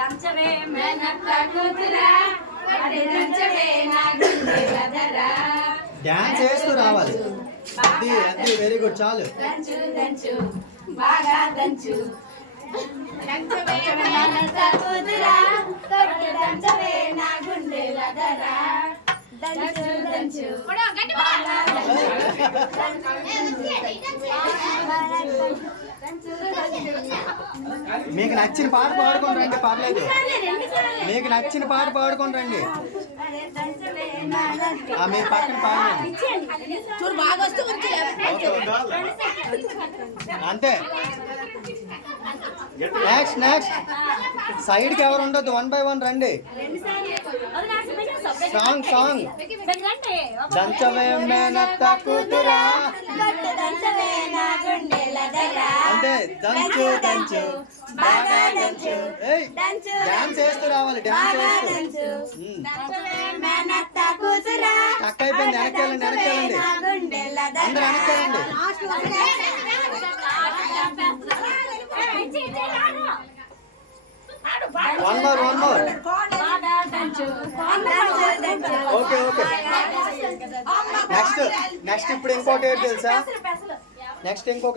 దంచవే మేనత్త కూతురా అరే దంచవే నా గుండెలదరా. డాన్స్ చేస్తూ రావాలి. అది అది వెరీ గుడ్. చాలు. దంచు దంచు బాగా దంచు. దంచవే మేనత్త కూతురా దంచవే నా గుండెలదరా. దంచు దంచు బాగా మీకు నచ్చిన పాట పాడుకొని రండి. పర్లేదు. మీకు నచ్చిన పాట పాడుకొని రండి. మీ పక్కన పాడండి. అంతే. నెక్స్ట్ నెక్స్ట్ సైడ్కి ఎవరు ఉండొద్దు. 1 by 1 రండి. Song song. దంచవే మేనత్త కూతురా అంతే. దంచు దంచు డాన్స్ చేస్తూ రావాలి. డాన్స్ చేస్తూ. టక్ అయిపోయింది. వెనక్కి వెళ్ళండి. అందరూ వెనక్కి వెళ్ళండి. One more. Okay okay. Next ఇప్పుడు ఇంకోటి ఏంటి తెలుసా? నెక్స్ట్ ఇంకొకటి